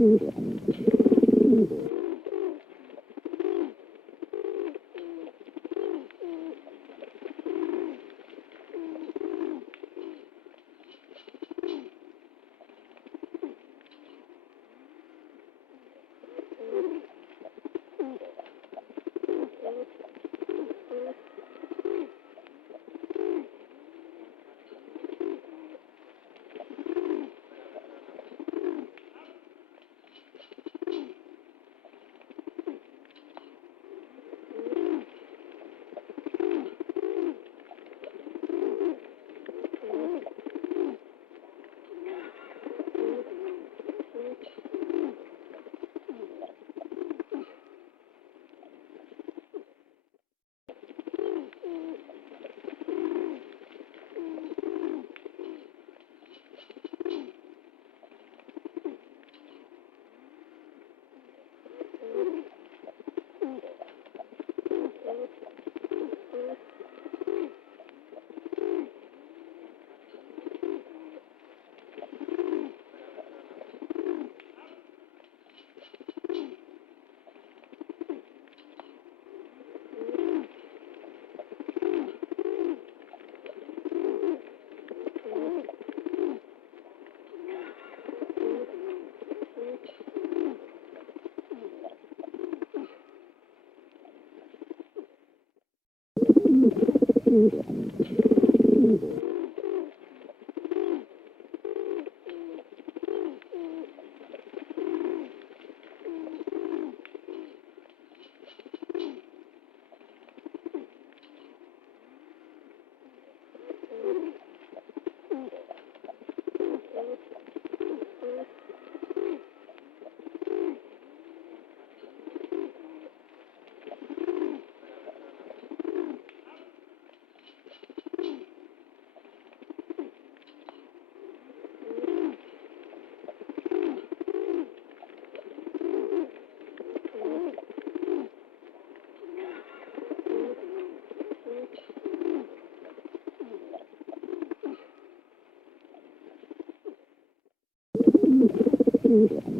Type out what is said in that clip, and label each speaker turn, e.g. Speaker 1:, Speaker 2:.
Speaker 1: Yeah. through. 嗯。